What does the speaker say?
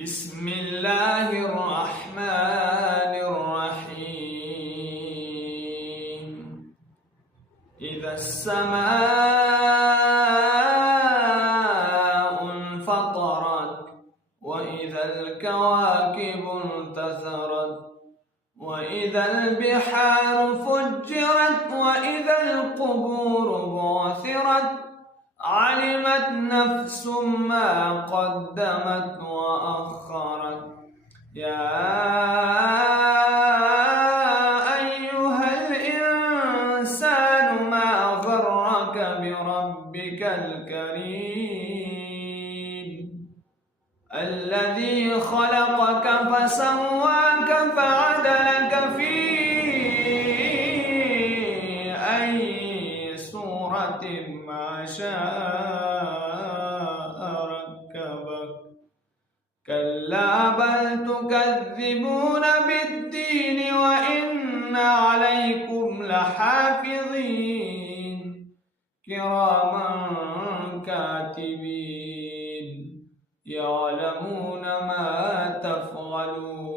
بسم الله الرحمن الرحيم. إذا السماء انفطرت وإذا الكواكب انتثرت وإذا البحار فجرت وإذا القبور بعثرت علمت نفس ما قدمت وأخرت. يا أيها الإنسان ما غرك بربك الكريم الذي خلقك فسواك فعدلك في أي صورة ما شاء ركبك. كلا بل تكذبون بالدين وإن عليكم لحافظين كراما كاتبين يعلمون ما تفعلون.